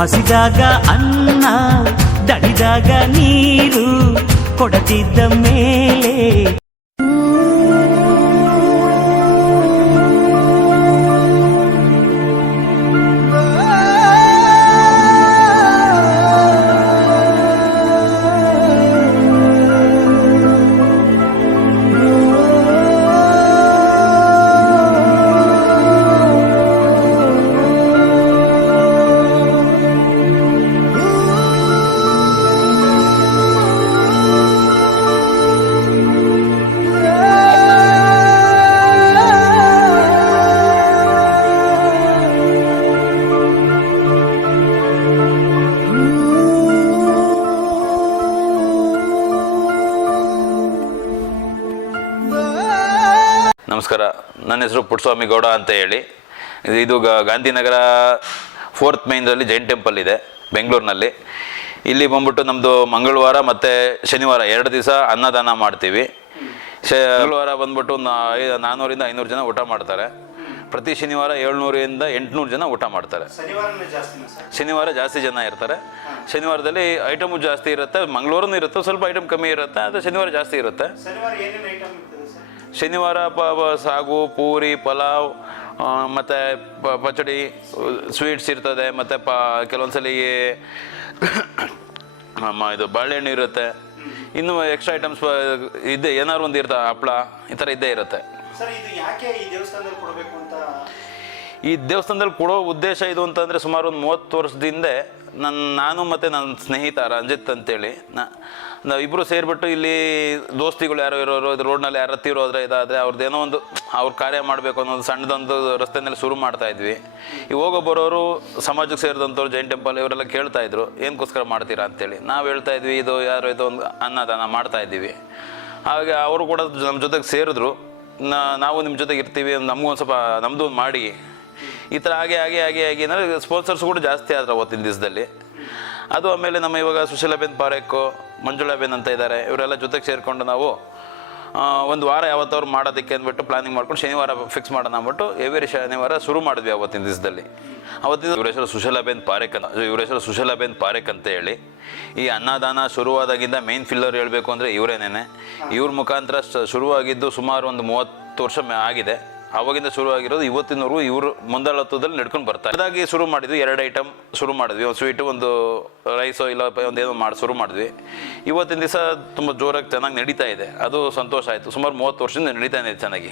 ಹಸಿದಾಗ ಅನ್ನ ದಣಿದಾಗ ನೀರು ಕೊಡತಿದ್ದ ಮೇಲೆ ನಮಸ್ಕಾರ ನನ್ನ ಹೆಸರು ಪುಟ್ಟಸ್ವಾಮಿ ಗೌಡ ಅಂತ ಹೇಳಿ. ಇದು- ಗಾಂಧಿನಗರ ಫೋರ್ತ್ ಮೇನ್ದಲ್ಲಿ ಜೈನ್ ಟೆಂಪಲ್ ಇದೆ ಬೆಂಗಳೂರಿನಲ್ಲಿ. ಇಲ್ಲಿ ಬಂದ್ಬಿಟ್ಟು ನಮ್ಮದು ಮಂಗಳವಾರ ಮತ್ತು ಶನಿವಾರ ಎರಡು ದಿವಸ ಅನ್ನದಾನ ಮಾಡ್ತೀವಿ. ಶನಿವಾರ ಮಂಗಳವಾರ ಬಂದ್ಬಿಟ್ಟು ನಾನ್ನೂರಿಂದ ಐನೂರು ಜನ ಊಟ ಮಾಡ್ತಾರೆ. ಪ್ರತಿ ಶನಿವಾರ ಏಳ್ನೂರಿಂದ ಎಂಟುನೂರು ಜನ ಊಟ ಮಾಡ್ತಾರೆ. ಶನಿವಾರ ಜಾಸ್ತಿ ಜನ ಇರ್ತಾರೆ. ಶನಿವಾರದಲ್ಲಿ ಐಟಮು ಜಾಸ್ತಿ ಇರುತ್ತೆ ಮಂಗಳೂರನ್ನು ಇರುತ್ತೆ ಸ್ವಲ್ಪ ಐಟಮ್ ಕಮ್ಮಿ ಇರುತ್ತೆ ಅದು ಶನಿವಾರ ಜಾಸ್ತಿ ಇರುತ್ತೆ? ಶನಿವಾರ ಪ ಸಾಗು ಪೂರಿ ಪಲಾವ್ ಮತ್ತು ಪಚಡಿ ಸ್ವೀಟ್ಸ್ ಇರ್ತದೆ ಮತ್ತು ಪ ಕೆಲವೊಂದ್ಸಲಿ ಮ- ಇದು ಬಾಳೆಹಣ್ಣು ಇರುತ್ತೆ. ಇನ್ನು ಎಕ್ಸ್ಟ್ರಾ ಐಟಮ್ಸ್ ಇದೆ ಏನಾದ್ರು ಒಂದು ಇರ್ತದೆ ಹಪ್ಳ ಈ ಥರ ಇದ್ದೇ ಇರುತ್ತೆ. ಈ ದೇವಸ್ಥಾನದಲ್ಲಿ ಕೊಡೋ ಉದ್ದೇಶ ಇದು ಅಂತಂದರೆ ಸುಮಾರು ಒಂದು ಮೂವತ್ತು ವರ್ಷದಿಂದ ನನ್ನ ನಾನು ಮತ್ತು ನನ್ನ ಸ್ನೇಹಿತ ರಂಜಿತ್ ಅಂತೇಳಿ, ನಾ ಇಬ್ಬರು ಸೇರಿಬಿಟ್ಟು ಇಲ್ಲಿ ದೋಸ್ತಿಗಳು ಯಾರೋ ಇರೋರು ಇದು ರೋಡ್ನಲ್ಲಿ ಯಾರು ಹತ್ತಿರೋದ್ರೆ ಇದಾದರೆ ಅವ್ರದ್ದು ಏನೋ ಒಂದು ಅವ್ರ ಕಾರ್ಯ ಮಾಡಬೇಕು ಅನ್ನೋದು ಸಣ್ಣದೊಂದು ರಸ್ತೆನಲ್ಲಿ ಶುರು ಮಾಡ್ತಾ ಇದ್ವಿ. ಈ ಹೋಗೋ ಬರೋರು ಸಮಾಜಕ್ಕೆ ಸೇರಿದಂಥವ್ರು, ಜೈನ್ ಟೆಂಪಲ್ ಇವರೆಲ್ಲ ಕೇಳ್ತಾ ಇದ್ರು ಏನಕ್ಕೋಸ್ಕರ ಮಾಡ್ತೀರಾ? ಅಂತೇಳಿ. ನಾವು ಹೇಳ್ತಾ ಇದ್ವಿ, ಇದು ಯಾರೋ ಇದು ಒಂದು ಅನ್ನದಾನ ಮಾಡ್ತಾ ಇದ್ದೀವಿ. ಹಾಗೆ ಅವರು ಕೂಡ ನಮ್ಮ ಜೊತೆಗೆ ಸೇರಿದ್ರು. ನಾವು ನಿಮ್ಮ ಜೊತೆಗೆ ಇರ್ತೀವಿ ನಮಗೂ ಒಂದು ಸ್ವಲ್ಪ ನಮ್ಮದು ಮಾಡಿ. ಈ ಥರ ಹಾಗೆ ಹಾಗೆ ಹಾಗೆ ಹಾಗೆ ಅಂದರೆ ಸ್ಪಾನ್ಸರ್ಸ್ ಕೂಡ ಜಾಸ್ತಿ ಆದ್ರೆ ಅವತ್ತಿನ ದಿವಸದಲ್ಲಿ. ಅದು ಆಮೇಲೆ ನಮ್ಮ ಇವಾಗ ಸುಶೀಲಾಬೆನ್ ಪಾರೇಕು ಮಂಜುಳಾಬೆನ್ ಅಂತ ಇದ್ದಾರೆ ಇವರೆಲ್ಲ ಜೊತೆಗೆ ಸೇರಿಕೊಂಡು ನಾವು ಒಂದು ವಾರ ಯಾವತ್ತವ್ರು ಮಾಡೋದಕ್ಕೆ ಅಂದ್ಬಿಟ್ಟು ಪ್ಲಾನಿಂಗ್ ಮಾಡ್ಕೊಂಡು ಶನಿವಾರ ಫಿಕ್ಸ್ ಮಾಡೋಣ ಅಂದ್ಬಿಟ್ಟು ಎವ್ರಿ ಶನಿವಾರ ಶುರು ಮಾಡಿದ್ವಿ ಅವತ್ತಿನ ದಿವಸದಲ್ಲಿ. ಅವತ್ತಿನ ಇವ್ರ ಹೆಸರು ಸುಶೀಲಾಬೆನ್ ಪಾರೇಕ್ ಅಂತ ಇವ್ರ ಹೆಸರು ಸುಶೀಲಾಬೆನ್ ಪಾರೇಕ್ ಅಂತ ಹೇಳಿ, ಈ ಅನ್ನದಾನ ಶುರುವಾದಾಗಿಂದ ಮೇನ್ ಫಿಲ್ಲರ್ ಹೇಳಬೇಕು ಅಂದರೆ ಇವರೇನೇ ಇವ್ರ ಮುಖಾಂತರ ಶುರುವಾಗಿದ್ದು ಸುಮಾರು ಒಂದು ಮೂವತ್ತು ವರ್ಷ ಆಗಿದೆ. ಅವಾಗಿಂದ ಶುರುವಾಗಿರೋದು ಇವತ್ತಿನವರು ಇವರು ಮುಂದಾಳತ್ವದಲ್ಲಿ ನಡ್ಕೊಂಡು ಬರ್ತಾರೆ. ಅದಾಗಿ ಶುರು ಮಾಡಿದ್ವಿ ಎರಡು ಐಟಮ್ ಶುರು ಮಾಡಿದ್ವಿ. ಒಂದು ಸ್ವೀಟು ಒಂದು ರೈಸೋ ಇಲ್ಲ ಒಂದೇನೋ ಏನೋ ಮಾಡಿ ಶುರು ಮಾಡಿದ್ವಿ. ಇವತ್ತಿನ ದಿವಸ ತುಂಬ ಜೋರಾಗಿ ಚೆನ್ನಾಗಿ ನಡೀತಾ ಇದೆ. ಅದು ಸಂತೋಷ ಆಯಿತು. ಸುಮಾರು ಮೂವತ್ತು ವರ್ಷದಿಂದ ನಡೀತಾ ಇದೆ ಚೆನ್ನಾಗಿ.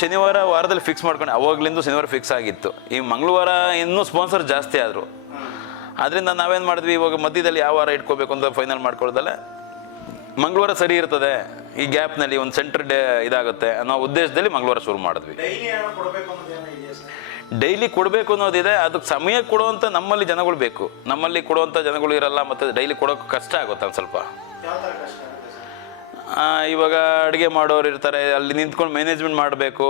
ಶನಿವಾರ ವಾರದಲ್ಲಿ ಫಿಕ್ಸ್ ಮಾಡ್ಕೊಂಡು. ಅವಾಗ್ಲಿಂದ ಶನಿವಾರ ಫಿಕ್ಸ್ ಆಗಿತ್ತು. ಈ ಮಂಗಳವಾರ ಇನ್ನೂ ಸ್ಪಾನ್ಸರ್ ಜಾಸ್ತಿ ಆದರು. ಅದರಿಂದ ನಾವೇನು ಮಾಡಿದ್ವಿ? ಇವಾಗ ಮಧ್ಯದಲ್ಲಿ ಯಾವ ವಾರ ಇಟ್ಕೋಬೇಕು ಅಂತ ಫೈನಲ್ ಮಾಡ್ಕೊಳ್ದಲ್ಲ ಮಂಗಳವಾರ ಸರಿ ಇರ್ತದೆ. ಈ ಗ್ಯಾಪ್ನಲ್ಲಿ ಒಂದು ಸೆಂಟರ್ ಡೇ ಇದಾಗುತ್ತೆ ಅನ್ನೋ ಉದ್ದೇಶದಲ್ಲಿ ಮಂಗಳವಾರ ಶುರು ಮಾಡಿದ್ವಿ. ಡೈಲಿ ಕೊಡಬೇಕು ಅನ್ನೋದಿದೆ ಅದಕ್ಕೆ ಸಮಯ ಕೊಡುವಂಥ ನಮ್ಮಲ್ಲಿ ಜನಗಳು ಬೇಕು. ನಮ್ಮಲ್ಲಿ ಕೊಡುವಂಥ ಜನಗಳು ಇರಲ್ಲ ಮತ್ತು ಡೈಲಿ ಕೊಡೋಕೆ ಕಷ್ಟ ಆಗುತ್ತೆ ಒಂದು ಸ್ವಲ್ಪ. ಇವಾಗ ಅಡುಗೆ ಮಾಡೋರು ಇರ್ತಾರೆ. ಅಲ್ಲಿ ನಿಂತ್ಕೊಂಡು ಮ್ಯಾನೇಜ್ಮೆಂಟ್ ಮಾಡಬೇಕು.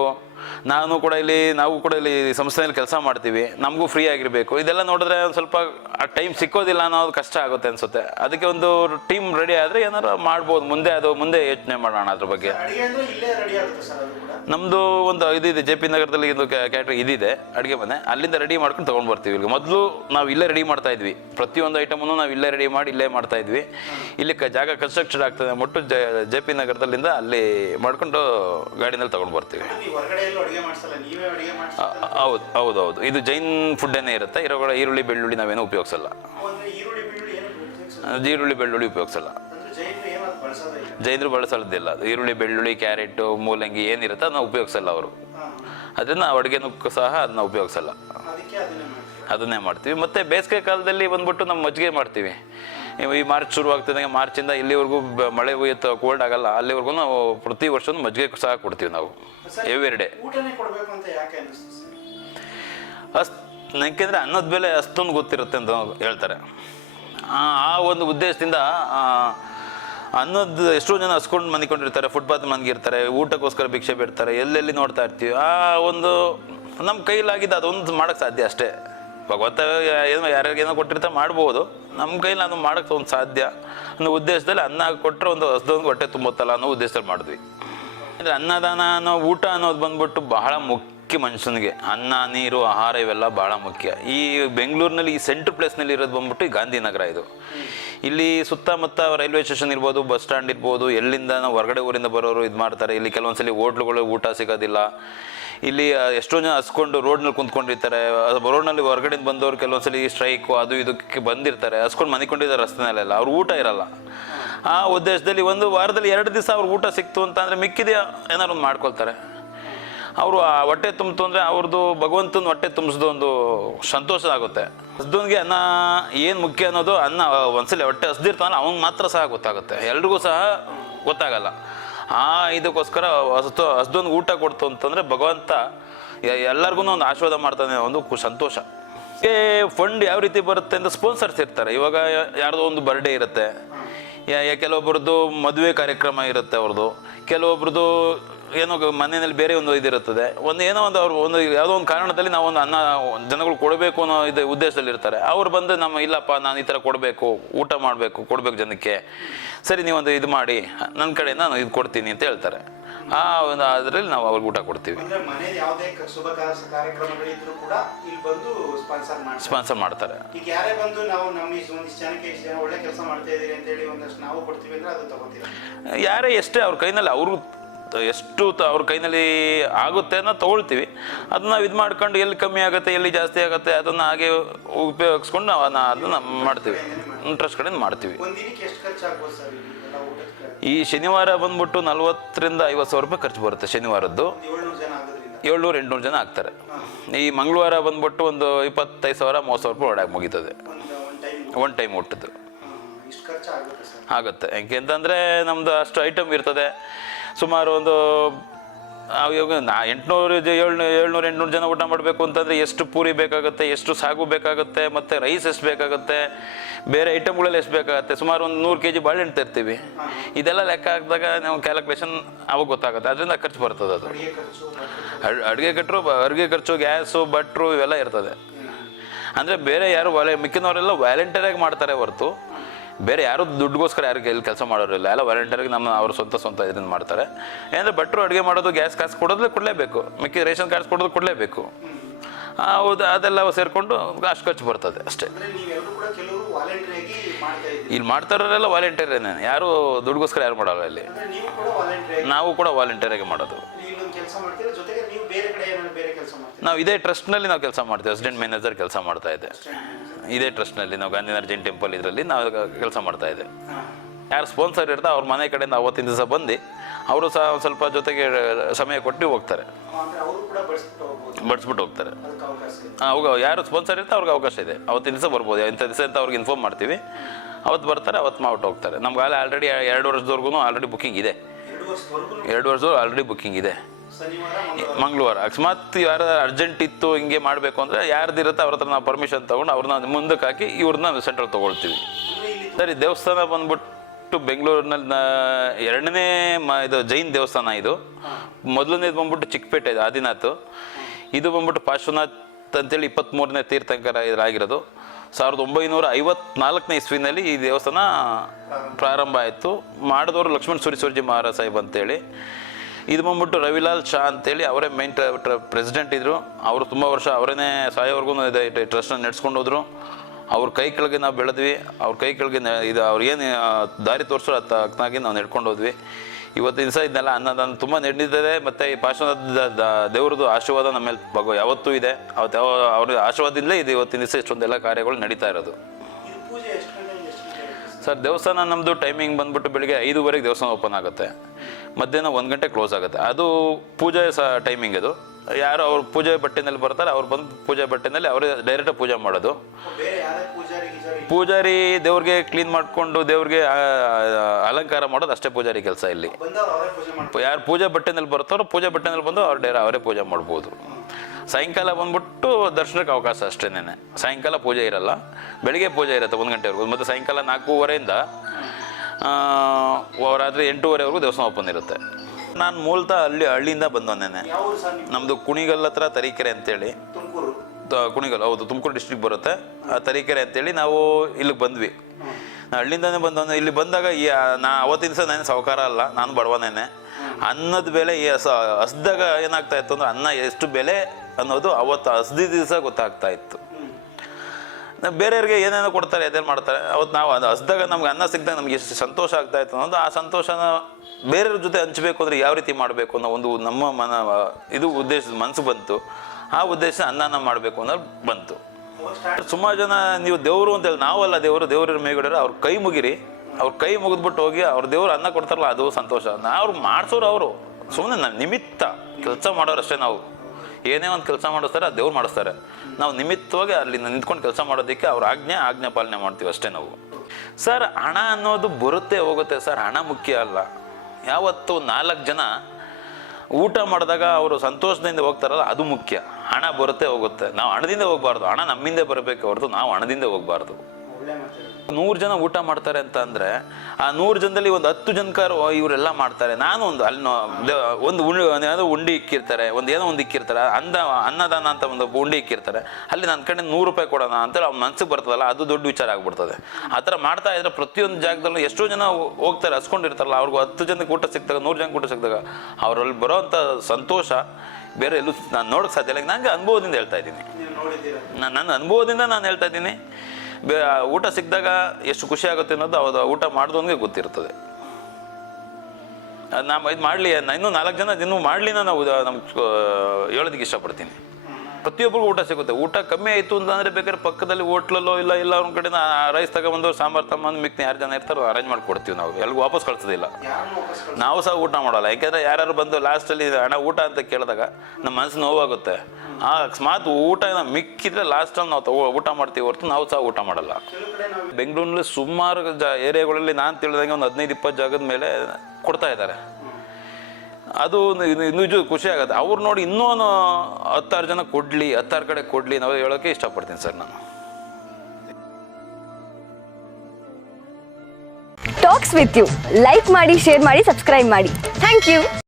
ನಾನು ಕೂಡ ಇಲ್ಲಿ, ನಾವು ಕೂಡ ಇಲ್ಲಿ ಸಂಸ್ಥೆಯಲ್ಲಿ ಕೆಲಸ ಮಾಡ್ತೀವಿ. ನಮಗೂ ಫ್ರೀ ಆಗಿರಬೇಕು. ಇದೆಲ್ಲ ನೋಡಿದ್ರೆ ಒಂದು ಸ್ವಲ್ಪ, ಆ ಟೈಮ್ ಸಿಕ್ಕೋದಿಲ್ಲ ಅನ್ನೋದು ಕಷ್ಟ ಆಗುತ್ತೆ ಅನ್ಸುತ್ತೆ. ಅದಕ್ಕೆ ಒಂದು ಟೀಮ್ ರೆಡಿ ಆದರೆ ಏನಾರು ಮಾಡ್ಬೋದು. ಮುಂದೆ ಅದು, ಮುಂದೆ ಯೋಚನೆ ಮಾಡೋಣ ಅದ್ರ ಬಗ್ಗೆ. ನಮ್ಮದು ಒಂದು ಇದಿದೆ ಜೆ ಪಿ ನಗರದಲ್ಲಿ ಇದು ಕ್ಯಾಟ್ರಿ ಇದಿದೆ. ಅಡುಗೆ ಮನೆ. ಅಲ್ಲಿಂದ ರೆಡಿ ಮಾಡ್ಕೊಂಡು ತೊಗೊಂಡು ಬರ್ತೀವಿ ಇಲ್ಲಿ ಮೊದಲು ನಾವು ಇಲ್ಲೇ ರೆಡಿ ಮಾಡ್ತಾ ಇದ್ವಿ. ಪ್ರತಿಯೊಂದು ಐಟಮನ್ನು ನಾವು ಇಲ್ಲೇ ರೆಡಿ ಮಾಡಿ ಇಲ್ಲೇ ಮಾಡ್ತಾ ಇದ್ವಿ. ಇಲ್ಲಿ ಕ, ಜಾಗ ಕನ್ಸ್ಟ್ರಕ್ಷನ್ ಆಗ್ತದೆ. ಮೊಟ್ಟು ಜೆ ಪಿ ನಗರದಲ್ಲಿಂದ ಅಲ್ಲಿ ಮಾಡ್ಕೊಂಡು ಗಾಡಿನಲ್ಲಿ ತೊಗೊಂಡು ಬರ್ತೀವಿ. ಹೌದು ಹೌದು ಹೌದು. ಇದು ಜೈನ್ ಫುಡ್ಡೇನೇ ಇರುತ್ತೆ. ಇರೋಗಳ ಈರುಳ್ಳಿ ಬೆಳ್ಳುಳ್ಳಿ ನಾವೇನು ಉಪಯೋಗಿಸಲ್ಲ. ಈರುಳ್ಳಿ ಬೆಳ್ಳುಳ್ಳಿ ಉಪಯೋಗಿಸಲ್ಲ? ಜೈನರು ಅದು ಈರುಳ್ಳಿ ಬೆಳ್ಳುಳ್ಳಿ ಕ್ಯಾರೆಟು ಮೂಲಂಗಿ ಏನಿರುತ್ತೆ ಅದನ್ನ ಉಪಯೋಗಿಸಲ್ಲ ಅವರು. ಅದನ್ನ ಅಡುಗೆನಕ್ಕೂ ಸಹ ಅದನ್ನ ಉಪಯೋಗಿಸಲ್ಲ. ಅದನ್ನೇ ಮಾಡ್ತೀವಿ. ಮತ್ತೆ ಬೇಸಿಗೆ ಕಾಲದಲ್ಲಿ ಬಂದ್ಬಿಟ್ಟು ನಮ್ಮ ಮಜ್ಜಿಗೆ ಮಾಡ್ತೀವಿ. ಈ ಮಾರ್ಚ್ ಶುರು ಆಗ್ತಿದ್ದಂಗೆ ಮಾರ್ಚಿಂದ ಇಲ್ಲಿವರೆಗೂ ಮಳೆ ಹುಯ್ಯುತ್ತೆ ಕೋಲ್ಡ್ ಆಗಲ್ಲ ಅಲ್ಲಿವರೆಗೂ ನಾವು ಪ್ರತಿ ವರ್ಷ ಮಜ್ಜಿಗೆ ಸಹ ಕೊಡ್ತೀವಿ ನಾವು. ಎವ್ರಿ ಡೇ ಅಷ್ಟು ಯಾಕೆಂದರೆ ಅನ್ನದ ಬೆಲೆ ಅಷ್ಟೊಂದು ಗೊತ್ತಿರುತ್ತೆ ಅಂತ ಹೇಳ್ತಾರೆ. ಆ ಒಂದು ಉದ್ದೇಶದಿಂದ ಅನ್ನೋದು ಅನ್ನದ ಎಷ್ಟೋ ಜನ ಹಸ್ಕೊಂಡು ಮನಿಕೊಂಡಿರ್ತಾರೆ ಫುಟ್ಪಾತ್ ಮನ್ಗಿರ್ತಾರೆ ಊಟಕ್ಕೋಸ್ಕರ ಭಿಕ್ಷೆ ಬಿಡ್ತಾರೆ ಎಲ್ಲೆಲ್ಲಿ ನೋಡ್ತಾ ಇರ್ತೀವಿ. ಆ ಒಂದು ನಮ್ಮ ಕೈಲಾಗಿದ್ದು ಅದೊಂದು ಮಾಡೋಕ್ಕೆ ಸಾಧ್ಯ ಅಷ್ಟೇ. ಭಗವಂತ ಏನೋ ಯಾರ್ಯಾರಿಗೇನೋ ಕೊಟ್ಟಿರ್ತಾರೆ ಮಾಡ್ಬೋದು. ನಮ್ಮ ಕೈಲಿ ಅದು ಮಾಡೋಕ್ಕೆ ಒಂದು ಸಾಧ್ಯ ಅನ್ನೋ ಉದ್ದೇಶದಲ್ಲಿ ಅನ್ನ ಕೊಟ್ಟರೆ ಒಂದು ಹಸ್ದೊಂದು ಹೊಟ್ಟೆ ತುಂಬುತ್ತಲ್ಲ ಅನ್ನೋ ಉದ್ದೇಶದಲ್ಲಿ ಮಾಡಿದ್ವಿ. ಅಂದರೆ ಅನ್ನದಾನ ಅನ್ನೋ ಊಟ ಅನ್ನೋದು ಬಂದ್ಬಿಟ್ಟು ಬಹಳ ಮುಖ್ಯ ಮನುಷ್ಯನಿಗೆ. ಅನ್ನ, ನೀರು, ಆಹಾರ ಇವೆಲ್ಲ ಭಾಳ ಮುಖ್ಯ. ಈ ಬೆಂಗಳೂರಿನಲ್ಲಿ, ಈ ಸೆಂಟ್ರ್ ಪ್ಲೇಸ್ನಲ್ಲಿ ಇರೋದು ಬಂದ್ಬಿಟ್ಟು ಗಾಂಧಿನಗರ ಇದು. ಇಲ್ಲಿ ಸುತ್ತಮುತ್ತ ರೈಲ್ವೆ ಸ್ಟೇಷನ್ ಇರ್ಬೋದು, ಬಸ್ ಸ್ಟ್ಯಾಂಡ್ ಇರ್ಬೋದು ಎಲ್ಲಿಂದ ಹೊರಗಡೆ ಊರಿಂದ ಬರೋರು ಇದು ಮಾಡ್ತಾರೆ. ಇಲ್ಲಿ ಕೆಲವೊಂದ್ಸಲಿ ಹೋಟ್ಲುಗಳು ಊಟ ಸಿಗೋದಿಲ್ಲ. ಇಲ್ಲಿ ಎಷ್ಟೋ ಜನ ಹಸ್ಕೊಂಡು ರೋಡ್ನಲ್ಲಿ ಕುಂತ್ಕೊಂಡಿರ್ತಾರೆ. ರೋಡ್ನಲ್ಲಿ ಹೊರಗಡೆಯಿಂದ ಬಂದವರು ಕೆಲವೊಂದ್ಸಲಿ ಸ್ಟ್ರೈಕು ಅದು ಇದಕ್ಕೆ ಬಂದಿರ್ತಾರೆ. ಹಸ್ಕೊಂಡು ಮನಿಕೊಂಡಿದ್ದಾರೆ ರಸ್ತೆನಲ್ಲೆಲ್ಲ. ಅವ್ರು ಊಟ ಇರಲ್ಲ. ಆ ಉದ್ದೇಶದಲ್ಲಿ ಒಂದು ವಾರದಲ್ಲಿ ಎರಡು ದಿವಸ ಅವ್ರಿಗೆ ಊಟ ಸಿಕ್ತು ಅಂತ ಮಿಕ್ಕಿದ ಏನಾದ್ರು ಒಂದು ಮಾಡ್ಕೊಳ್ತಾರೆ. ಅವರು ಆ ಹೊಟ್ಟೆ ತುಂಬಿತು ಅಂದರೆ ಅವ್ರದ್ದು ಭಗವಂತನ ಹೊಟ್ಟೆ ತುಂಬಿಸಿದ ಒಂದು ಸಂತೋಷ ಆಗುತ್ತೆ. ಹಸ್ದೋನ್ಗೆ ಅನ್ನ ಏನು ಮುಖ್ಯ ಅನ್ನೋದು ಅನ್ನ ಒಂದ್ಸಲಿ ಹೊಟ್ಟೆ ಹಸ್ದಿರ್ತಾನಲ್ಲ, ಅವ್ನಿಗೆ ಮಾತ್ರ ಸಹ ಗೊತ್ತಾಗುತ್ತೆ. ಎಲ್ರಿಗೂ ಸಹ ಗೊತ್ತಾಗಲ್ಲ. ಆ ಇದಕ್ಕೋಸ್ಕರ ಹಸ್ದು ಹಸ್ದೊಂದು ಊಟ ಕೊಡ್ತು ಅಂತಂದರೆ ಭಗವಂತ ಎಲ್ಲರಿಗೂ ಒಂದು ಆಶೀರ್ವಾದ ಮಾಡ್ತಾನೆ ಒಂದು ಸಂತೋಷ. ಏ ಫಂಡ್ ಯಾವ ರೀತಿ ಬರುತ್ತೆ ಅಂತ ಸ್ಪಾನ್ಸರ್ಸ್ ಇರ್ತಾರೆ. ಇವಾಗ ಯಾರ್ದೋ ಒಂದು ಬರ್ಡೇ ಇರುತ್ತೆ. ಕೆಲವೊಬ್ರದ್ದು ಮದುವೆ ಕಾರ್ಯಕ್ರಮ ಇರುತ್ತೆ ಅವ್ರದ್ದು ಕೆಲವೊಬ್ರದ್ದು ಏನೋ ಮನೆಯಲ್ಲಿ ಬೇರೆ ಒಂದು ಇದಿರುತ್ತದೆ. ಒಂದು ಏನೋ ಒಂದು ಅವ್ರು ಒಂದು ಯಾವುದೋ ಒಂದು ಕಾರಣದಲ್ಲಿ ನಾವು ಒಂದು ಅನ್ನ ಜನಗಳು ಕೊಡಬೇಕು ಅನ್ನೋ ಇದು ಉದ್ದೇಶದಲ್ಲಿ ಇರ್ತಾರೆ ಅವ್ರು ಬಂದು ನಮ್ಮ ಇಲ್ಲಪ್ಪ ನಾನು ಈ ಥರ ಕೊಡಬೇಕು ಊಟ ಮಾಡಬೇಕು ಕೊಡಬೇಕು ಜನಕ್ಕೆ. ಸರಿ ನೀವೊಂದು ಇದು ಮಾಡಿ ನನ್ನ ಕಡೆಯಿಂದ ನಾನು ಇದು ಕೊಡ್ತೀನಿ ಅಂತ ಹೇಳ್ತಾರೆ. ಆ ಒಂದು ಅದರಲ್ಲಿ ನಾವು ಅವ್ರಿಗೆ ಊಟ ಕೊಡ್ತೀವಿ. ಸ್ಪಾನ್ಸರ್ ಮಾಡ್ತಾರೆ. ಯಾರೇ ಎಷ್ಟೇ ಅವ್ರ ಕೈನಲ್ಲಿ ಅವರು ಎಷ್ಟು ತ- ಅವ್ರ ಕೈನಲ್ಲಿ ಆಗುತ್ತೆ ಅನ್ನೋ ತೊಗೊಳ್ತೀವಿ. ಅದನ್ನ ನಾವು ಇದು ಮಾಡ್ಕೊಂಡು ಎಲ್ಲಿ ಕಮ್ಮಿ ಆಗುತ್ತೆ ಎಲ್ಲಿ ಜಾಸ್ತಿ ಆಗುತ್ತೆ ಅದನ್ನು ಹಾಗೆ ಉಪಯೋಗಿಸ್ಕೊಂಡು ನಾವು ಅದನ್ನ ಅದನ್ನ ಮಾಡ್ತೀವಿ. ಇಂಟ್ರೆಸ್ಟ್ ಕಡೆಯಿಂದ ಮಾಡ್ತೀವಿ. ಈ ಶನಿವಾರ ಬಂದ್ಬಿಟ್ಟು ನಲ್ವತ್ತರಿಂದ ಐವತ್ತು ಸಾವಿರ ರೂಪಾಯಿ ಖರ್ಚು ಬರುತ್ತೆ ಶನಿವಾರದ್ದು. ಏಳ್ನೂರು ಎಂಟುನೂರು ಜನ ಆಗ್ತಾರೆ. ಈ ಮಂಗಳವಾರ ಬಂದ್ಬಿಟ್ಟು ಒಂದು ಇಪ್ಪತ್ತೈದು ಸಾವಿರ ಮೂವತ್ತು ಸಾವಿರ ರೂಪಾಯಿ ಒಳಗೆ ಮುಗೀತದೆ. ಒನ್ ಟೈಮ್ ಖರ್ಚು ಆಗುತ್ತೆ. ಯಾಕೆಂತಂದರೆ ನಮ್ಮದು ಅಷ್ಟು ಐಟಮ್ ಇರ್ತದೆ. ಸುಮಾರು ಒಂದು ಇವಾಗ ನಾ ಎಂಟುನೂರು ಏಳ್ನೂರು ಏಳ್ನೂರು, ಎಂಟುನೂರು ಜನ ಊಟ ಮಾಡಬೇಕು ಅಂತಂದರೆ ಎಷ್ಟು ಪೂರಿ ಬೇಕಾಗುತ್ತೆ, ಎಷ್ಟು ಸಾಗು ಬೇಕಾಗುತ್ತೆ, ಮತ್ತು ರೈಸ್ ಎಷ್ಟು ಬೇಕಾಗುತ್ತೆ, ಬೇರೆ ಐಟಮ್ಗಳಲ್ಲಿ ಎಷ್ಟು ಬೇಕಾಗುತ್ತೆ. ಸುಮಾರು ಒಂದು ನೂರು ಕೆ ಜಿ ಬಾಳೆಹಣ್ಣು ತರ್ತೀವಿ. ಇದೆಲ್ಲ ಲೆಕ್ಕ ಹಾಕಿದಾಗ ನಾವು ಕ್ಯಾಲ್ಕುಲೇಷನ್ ಅವಾಗ ಗೊತ್ತಾಗುತ್ತೆ. ಅದರಿಂದ ಖರ್ಚು ಬರ್ತದೆ ಅದು. ಅಡುಗೆ ಕಟ್ಟರು ಅಡುಗೆ ಖರ್ಚು, ಗ್ಯಾಸು ಬಟ್ರು ಇವೆಲ್ಲ ಇರ್ತದೆ. ಅಂದರೆ ಬೇರೆ ಯಾರು ವಾಲೆ, ಮಿಕ್ಕಿನವರೆಲ್ಲ ವ್ಯಾಲೆಂಟಿಯರಾಗಿ ಮಾಡ್ತಾರೆ ಹೊರತು. ಬೇರೆ ಯಾರು ದುಡ್ಡುಗೋಸ್ಕರ ಯಾರು ಇಲ್ಲಿ ಕೆಲಸ ಮಾಡೋರಿಲ್ಲ. ಎಲ್ಲ ವಾಲಂಟಿಯರ್ಗೆ ನಮ್ಮ ಅವ್ರ ಸ್ವಂತ ಸ್ವಂತ ಇದನ್ನು ಮಾಡ್ತಾರೆ. ಏನಂದ್ರೆ ಭಟ್ರು ಅಡುಗೆ ಮಾಡೋದು ಗ್ಯಾಸ್ ಕಾಸು ಕೊಡೋದ್ರೆ ಕೊಡಲೇಬೇಕು. ಮಿಕ್ಕಿ ರೇಷನ್ ಕಾರ್ಡ್ಸ್ ಕೊಡೋದು ಕೊಡಲೇಬೇಕು. ಹೌದು ಅದೆಲ್ಲ ಸೇರಿಕೊಂಡು ಅಷ್ಟು ಖರ್ಚು ಬರ್ತದೆ ಅಷ್ಟೇ. ಇಲ್ಲಿ ಮಾಡ್ತಾ ಮಾಡ್ತಾರೋರೆಲ್ಲ ವಾಲಂಟಿಯರೇನೆ ಯಾರು ದುಡ್ಡುಗೋಸ್ಕರ ಯಾರು ಮಾಡಲ್ಲ ಇಲ್ಲಿ. ನಾವು ಕೂಡ ವಾಲಂಟಿಯರಾಗಿ ಮಾಡೋದು. ನೀವು ಇದೇ ಟ್ರಸ್ಟ್ನಲ್ಲಿ ನಾವು ಕೆಲಸ ಮಾಡ್ತೀವಿ. ಅಸಿಸ್ಟೆಂಟ್ ಮ್ಯಾನೇಜರ್ ಕೆಲಸ ಮಾಡ್ತಾ ಇದೆ. ಇದೇ ಟ್ರಸ್ಟ್ನಲ್ಲಿ ನಾವು ಗಾಂಧಿನಗರ ಜೈನ್ ಟೆಂಪಲ್ ಇದರಲ್ಲಿ ನಾವು ಕೆಲಸ ಮಾಡ್ತಾ ಇದೆ ಯಾರು ಸ್ಪಾನ್ಸರ್ ಇರ್ತಾ ಅವ್ರ ಮನೆ ಕಡೆಯಿಂದ ಅವತ್ತಿನ ದಿವಸ ಬಂದು ಅವರು ಸಹ ಸ್ವಲ್ಪ ಜೊತೆಗೆ ಸಮಯ ಕೊಟ್ಟು ಹೋಗ್ತಾರೆ. ಬಡಿಸ್ಬಿಟ್ಟು ಹೋಗ್ತಾರೆ. ಅವಾಗ ಯಾರು ಸ್ಪಾನ್ಸರ್ ಇರ್ತಾರೆ ಅವ್ರಿಗೆ ಅವಕಾಶ ಇದೆ. ಅವತ್ತಿನ ದಿವಸ ಬರ್ಬೋದು. ಇಂಥ ದಿವಸ ಅಂತ ಅವ್ರಿಗೆ ಇನ್ಫಾರ್ಮ್ ಮಾಡ್ತೀವಿ. ಅವತ್ತು ಬರ್ತಾರೆ ಅವತ್ತು ಮಾವಟ್ಟು ಹೋಗ್ತಾರೆ. ನಮ್ಗೆ ಆಲ್ರೆಡಿ ಎರಡು ವರ್ಷದವರೆಗೂ ಆಲ್ರೆಡಿ ಬುಕ್ಕಿಂಗ್ ಇದೆ. ಎರಡು ವರ್ಷದವರೆಗೂ ಆಲ್ರೆಡಿ ಬುಕ್ಕಿಂಗ್ ಇದೆ. ಮಂಗಳವಾರ. ಅಕಸ್ಮಾತ್ ಯಾರು ಅರ್ಜೆಂಟ್ ಇತ್ತು ಹಿಂಗೆ ಮಾಡಬೇಕು ಅಂದರೆ ಯಾರ್ದಿರುತ್ತೆ ಅವ್ರ ಹತ್ರ ನಾವು ಪರ್ಮಿಷನ್ ತೊಗೊಂಡು ಅವ್ರನ್ನ ಮುಂದಕ್ಕೆ ಹಾಕಿ ಇವ್ರನ್ನ ಸೆಂಟ್ರಲ್ ತೊಗೊಳ್ತೀವಿ. ಸರಿ ದೇವಸ್ಥಾನ ಬಂದ್ಬಿಟ್ಟು ಬೆಂಗಳೂರಿನಲ್ಲಿ ಎರಡನೇ ಮ ಇದು ಜೈನ್ ದೇವಸ್ಥಾನ ಇದು. ಮೊದಲನೇದು ಬಂದ್ಬಿಟ್ಟು ಚಿಕ್ಕಪೇಟೆ ಇದು ಆದಿನಾಥ್. ಇದು ಬಂದ್ಬಿಟ್ಟು ಪಾರ್ಶ್ವನಾಥ್ ಅಂತೇಳಿ ಇಪ್ಪತ್ತ್ಮೂರನೇ ತೀರ್ಥಂಕರ ಇದಾಗಿರೋದು ಸಾವಿರದ ಒಂಬೈನೂರ ಐವತ್ನಾಲ್ಕನೇ ಇಸ್ವಿನಲ್ಲಿ ಈ ದೇವಸ್ಥಾನ ಪ್ರಾರಂಭ ಆಯಿತು. ಮಾಡಿದವರು ಲಕ್ಷ್ಮಣ ಸುರಿಸೋರ್ಜಿ ಮಹಾರಾಜ್ ಸಾಹೇಬ್ ಅಂತೇಳಿ. ಇದು ಬಂದ್ಬಿಟ್ಟು ರವಿಲಾಲ್ ಶಾ ಅಂತೇಳಿ ಅವರೇ ಮೈನ್ ಪ್ರೆಸಿಡೆಂಟ್ ಇದ್ದರು ಅವರು ತುಂಬ ವರ್ಷ ಅವರೇ ಸಾಯೋವರೆಗೂ ಇದೆ ಟ್ರಸ್ಟ್ನ ನಡೆಸ್ಕೊಂಡು ಹೋದರು. ಅವ್ರ ಕೈ ಕೆಳಗೆ ನಾವು ಬೆಳೆದ್ವಿ. ಅವ್ರ ಕೈ ಕೆಳಗೆ ಇದು ಅವ್ರು ಏನು ದಾರಿ ತೋರಿಸೋ ತಕ್ಕನಾಗಿ ನಾವು ನಡ್ಕೊಂಡು ಹೋದ್ವಿ. ಇವತ್ತಿನ ದಿವಸ ಇದನ್ನೆಲ್ಲ ನಾನು ತುಂಬ ನಡೀತದೆ ಮತ್ತು ಈ ಪಾಶ್ವನಾಥ ದೇವ್ರದ್ದು ಆಶೀರ್ವಾದ ನಮ್ಮ ಮೇಲೆ ಯಾವತ್ತೂ ಇದೆ. ಅವತ್ತು ಯಾವ, ಅವ್ರ ಆಶೀರ್ವಾದದಿಂದಲೇ ಇದು ಇವತ್ತಿನ ದಿವಸ ಇಷ್ಟೊಂದೆಲ್ಲ ಕಾರ್ಯಗಳು ನಡೀತಾ ಇರೋದು. ಸರ್, ದೇವಸ್ಥಾನ ನಮ್ಮದು ಟೈಮಿಂಗ್ ಬಂದ್ಬಿಟ್ಟು ಬೆಳಿಗ್ಗೆ ಐದುವರೆಗೆ ದೇವಸ್ಥಾನ ಓಪನ್ ಆಗುತ್ತೆ. ಮಧ್ಯಾಹ್ನ ಒಂದು ಗಂಟೆ ಕ್ಲೋಸ್ ಆಗುತ್ತೆ. ಅದು ಪೂಜೆ ಸಹ ಟೈಮಿಂಗ್ ಅದು. ಯಾರು ಅವ್ರು ಪೂಜೆ ಬಟ್ಟೆನಲ್ಲಿ ಬರ್ತಾರೆ, ಅವ್ರು ಬಂದು ಪೂಜೆ ಬಟ್ಟೆನಲ್ಲಿ ಅವರೇ ಡೈರೆಕ್ಟಾಗಿ ಪೂಜೆ ಮಾಡೋದು. ಪೂಜಾರಿ ದೇವ್ರಿಗೆ ಕ್ಲೀನ್ ಮಾಡಿಕೊಂಡು ದೇವ್ರಿಗೆ ಅಲಂಕಾರ ಮಾಡೋದು ಅಷ್ಟೇ ಪೂಜಾರಿ ಕೆಲಸ ಇಲ್ಲಿ. ಯಾರು ಪೂಜೆ ಬಟ್ಟೆನಲ್ಲಿ ಬರ್ತಾರೋ ಪೂಜೆ ಬಟ್ಟೆನಲ್ಲಿ ಬಂದು ಅವ್ರು ಡೈರೆ ಅವರೇ ಪೂಜೆ ಮಾಡ್ಬೋದು. ಸಾಯಂಕಾಲ ಬಂದ್ಬಿಟ್ಟು ದರ್ಶನಕ್ಕೆ ಅವಕಾಶ ಅಷ್ಟೇನೆ ಸಾಯಂಕಾಲ ಪೂಜೆ ಇರಲ್ಲ. ಬೆಳಿಗ್ಗೆ ಪೂಜೆ ಇರುತ್ತೆ ಒಂದು ಗಂಟೆವರೆಗೂ. ಮತ್ತು ಸಾಯಂಕಾಲ ನಾಲ್ಕೂವರೆಯಿಂದ ರಾತ್ರಿ ಎಂಟೂವರೆವರೆಗೂ ದೇವಸ್ಥಾನ ಓಪನ್ ಇರುತ್ತೆ. ನಾನು ಮೂಲತಃ ಹಳ್ಳಿ ಹಳ್ಳಿಯಿಂದ ಬಂದವನೇನೆ ನಮ್ಮದು ಕುಣಿಗಲ್ ಹತ್ರ ತರೀಕೆರೆ ಅಂತೇಳಿ. ಕುಣಿಗಲ್, ಹೌದು, ತುಮಕೂರು ಡಿಸ್ಟ್ರಿಕ್ ಬರುತ್ತೆ. ಆ ತರೀಕೆರೆ ಅಂತೇಳಿ ನಾವು ಇಲ್ಲಿಗೆ ಬಂದ್ವಿ. ನಾ ಹಳ್ಳಿಂದನೇ ಬಂದವನು ಇಲ್ಲಿ ಬಂದಾಗ ಈ ನಾ ಅವತ್ತಿನ ದಿವಸ ನಾನು ಸಾವುಕಾರ ಅಲ್ಲ, ನಾನು ಬಡವನೇನೆ ಅನ್ನದ ಬೆಲೆ ಈ ಹಸ ಹಸ್ದಾಗ ಏನಾಗ್ತಾ ಇತ್ತು ಅಂದ್ರೆ ಅನ್ನ ಎಷ್ಟು ಬೆಲೆ ಅನ್ನೋದು ಅವತ್ತು ಹಸ್ದಿ ದಿವಸ ಗೊತ್ತಾಗ್ತಾ ಇತ್ತು. ಬೇರೆಯವ್ರಿಗೆ ಏನೇನೋ ಕೊಡ್ತಾರೆ, ಅದೇನು ಮಾಡ್ತಾರೆ ಅವತ್ತು ನಾವು ಅದು ಹಸ್ದಾಗ ನಮ್ಗೆ ಅನ್ನ ಸಿಗ್ದಾಗ ನಮ್ಗೆ ಎಷ್ಟು ಸಂತೋಷ ಆಗ್ತಾ ಇತ್ತು ಅನ್ನೋದು ಆ ಸಂತೋಷನ ಬೇರೆಯವ್ರ ಜೊತೆ ಹಂಚಬೇಕು ಅಂದರೆ ಯಾವ ರೀತಿ ಮಾಡಬೇಕು ಅನ್ನೋ ಒಂದು ನಮ್ಮ ಮನ, ಇದು ಉದ್ದೇಶ ಮನಸ್ಸು ಬಂತು. ಆ ಉದ್ದೇಶ ಅನ್ನನ ಮಾಡಬೇಕು ಅನ್ನೋದು ಬಂತು. ಸುಮಾರು ಜನ ನೀವು ದೇವರು ಅಂತೇಳಿ ನಾವಲ್ಲ ದೇವರು ದೇವ್ರ ಮೇಗಡೆ ಅವ್ರ ಕೈ ಮುಗಿರಿ. ಅವ್ರ ಕೈ ಮುಗಿದ್ಬಿಟ್ಟು ಹೋಗಿ ಅವ್ರ ದೇವ್ರು ಅನ್ನ ಕೊಡ್ತಾರಲ್ಲ, ಅದು ಸಂತೋಷ. ಅವ್ರು ಮಾಡಿಸೋರು ಅವರು. ಸುಮ್ಮನೆ ನಿಮಿತ್ತ ಕೆಲಸ ಮಾಡೋರು ಅಷ್ಟೇ ನಾವು. ಏನೇ ಒಂದು ಕೆಲಸ ಮಾಡಿಸ್ತಾರೆ, ಅದು ದೇವ್ರು ಮಾಡಿಸ್ತಾರೆ. ನಾವು ನಿಮಿತ್ತವಾಗಿ ಅಲ್ಲಿ ನಿಂತ್ಕೊಂಡು ಕೆಲಸ ಮಾಡೋದಕ್ಕೆ ಅವ್ರ ಆಜ್ಞೆ ಆಜ್ಞೆ ಪಾಲನೆ ಮಾಡ್ತೀವಿ ಅಷ್ಟೇ ನಾವು. ಸರ್, ಹಣ ಅನ್ನೋದು ಬರುತ್ತೆ, ಹೋಗುತ್ತೆ. ಸರ್, ಹಣ ಮುಖ್ಯ ಅಲ್ಲ. ಯಾವತ್ತು ನಾಲ್ಕು ಜನ ಊಟ ಮಾಡಿದಾಗ ಅವರು ಸಂತೋಷದಿಂದ ಹೋಗ್ತಾರಲ್ಲ, ಅದು ಮುಖ್ಯ. ಹಣ ಬರುತ್ತೆ, ಹೋಗುತ್ತೆ. ನಾವು ಹಣದಿಂದ ಹೋಗ್ಬಾರ್ದು. ಹಣ ನಮ್ಮಿಂದ ಬರಬೇಕು ಹೊರತು ನಾವು ಹಣದಿಂದ ಹೋಗ್ಬಾರ್ದು. ನೂರು ಜನ ಊಟ ಮಾಡ್ತಾರೆ ಅಂತ ಅಂದ್ರೆ ಆ ನೂರು ಜನದಲ್ಲಿ ಒಂದು ಹತ್ತು ಜನಕಾರು ಇವರೆಲ್ಲ ಮಾಡ್ತಾರೆ. ನಾನು ಒಂದು ಅಲ್ಲಿ ಒಂದು ಉಂಡಿ ಏನೋ ಉಂಡಿ ಇಕ್ಕಿರ್ತಾರೆ ಒಂದು ಏನೋ ಒಂದು ಇಕ್ಕಿರ್ತಾರೆ ಅಂದ ಅನ್ನದಾನ ಅಂತ ಒಂದು ಉಂಡಿ ಇಕ್ಕಿರ್ತಾರೆ. ಅಲ್ಲಿ ನನ್ನ ಕಡೆ ನೂರು ರೂಪಾಯಿ ಕೊಡೋಣ ಅಂತ ಅವ್ನ ಮನ್ಸಿಗೆ ಬರ್ತದಲ್ಲ ಅದು ದೊಡ್ಡ ವಿಚಾರ ಆಗ್ಬಿಡ್ತದೆ. ಆ ಥರ ಮಾಡ್ತಾ ಇದ್ರೆ ಪ್ರತಿಯೊಂದು ಜಾಗದಲ್ಲೂ ಎಷ್ಟೋ ಜನ ಹೋಗ್ತಾರೆ ಹಸ್ಕೊಂಡಿರ್ತಾರಲ್ಲ ಅವ್ರಿಗೂ ಹತ್ತು ಜನಕ್ಕೆ ಊಟ ಸಿಕ್ಕಿದಾಗ ನೂರು ಜನಕ್ಕೆ ಊಟ ಸಿಕ್ಕಿದಾಗ ಅವರಲ್ಲಿ ಬರೋವಂಥ ಸಂತೋಷ ಬೇರೆ ಎಲ್ಲೂ ನಾನು ನೋಡೋಕೆ ಸಾಧ್ಯ ಇಲ್ಲ. ನನಗೆ ಅನುಭವದಿಂದ ಹೇಳ್ತಾ ಇದ್ದೀನಿ. ನನ್ನ ಅನುಭವದಿಂದ ನಾನು ಹೇಳ್ತಾ ಇದ್ದೀನಿ. ಊಟ ಸಿಕ್ಕಿದಾಗ ಎಷ್ಟು ಖುಷಿ ಆಗುತ್ತೆ ಅನ್ನೋದು ಅದು ಊಟ ಮಾಡಿದವನಿಗೆ ಗೊತ್ತಿರ್ತದೆ. ನಾವು ಇದು ಮಾಡಲಿ ಇನ್ನೂ ನಾಲ್ಕು ಜನ ಇನ್ನೂ ಮಾಡಲಿ ನಾವು ನಮ್ಗೆ ಹೇಳೋದಕ್ಕೆ ಇಷ್ಟಪಡ್ತೀನಿ. ಪ್ರತಿಯೊಬ್ಬರಿಗೂ ಊಟ ಸಿಗುತ್ತೆ. ಊಟ ಕಮ್ಮಿ ಆಯಿತು ಅಂತಂದರೆ ಬೇಕಾದ್ರೆ ಪಕ್ಕದಲ್ಲಿ ಹೋಟ್ಲಲ್ಲೋ ಇಲ್ಲ ಇಲ್ಲ ಅವ್ನ ಕಡೆ ರೈಸ್ ತಗೊಂಬಂದು ಸಾಂಬಾರು ತಗೊಂಬಂದು ಮಿಕ್ಕಿ ಯಾರು ಜನ ಇರ್ತಾರೋ ಅರೇಂಜ್ ಮಾಡಿ ಕೊಡ್ತೀವಿ ನಾವು. ಎಲ್ಲಿಗೂ ವಾಪಸ್ ಕಳ್ಸೋದಿಲ್ಲ. ನಾವು ಸಹ ಊಟ ಮಾಡಲ್ಲ. ಯಾಕೆಂದರೆ ಯಾರು ಬಂದು ಲಾಸ್ಟಲ್ಲಿ ಹಣ ಊಟ ಅಂತ ಕೇಳಿದಾಗ ನಮ್ಮ ಮನಸ್ಸು ನೋವಾಗುತ್ತೆ. ಆ ಅಕಸ್ಮಾತ್ ಊಟ ಮಿಕ್ಕಿದ್ರೆ ಲಾಸ್ಟಲ್ಲಿ ನಾವು ಊಟ ಮಾಡ್ತೀವಿ ಹೊರತು ನಾವು ಸಹ ಊಟ ಮಾಡಲ್ಲ. ಬೆಂಗಳೂರಿನಲ್ಲಿ ಸುಮಾರು ಜ ಏರಿಯಾಗಳಲ್ಲಿ ನಾನು ತಿಳಿದಂಗೆ ಒಂದು ಹದಿನೈದು, ಇಪ್ಪತ್ತು ಜಾಗದ ಮೇಲೆ ಕೊಡ್ತಾ ಇದ್ದಾರೆ. ಅದು ನಿಜ ಖುಷಿ ಆಗುತ್ತೆ. ಅವ್ರು ನೋಡಿ ಇನ್ನೂ ಹತ್ತಾರು ಜನ ಕೊಡಲಿ, ಹತ್ತಾರು ಕಡೆ ಕೊಡಲಿ ನಾವು ಹೇಳೋಕ್ಕೆ ಇಷ್ಟಪಡ್ತೀನಿ ಸರ್ ನಾನು. ಟಾಕ್ಸ್ ವಿತ್ ಯು ಲೈಕ್ ಮಾಡಿ ಶೇರ್ ಮಾಡಿ ಸಬ್ಸ್ಕ್ರೈಬ್ ಮಾಡಿ. Thank you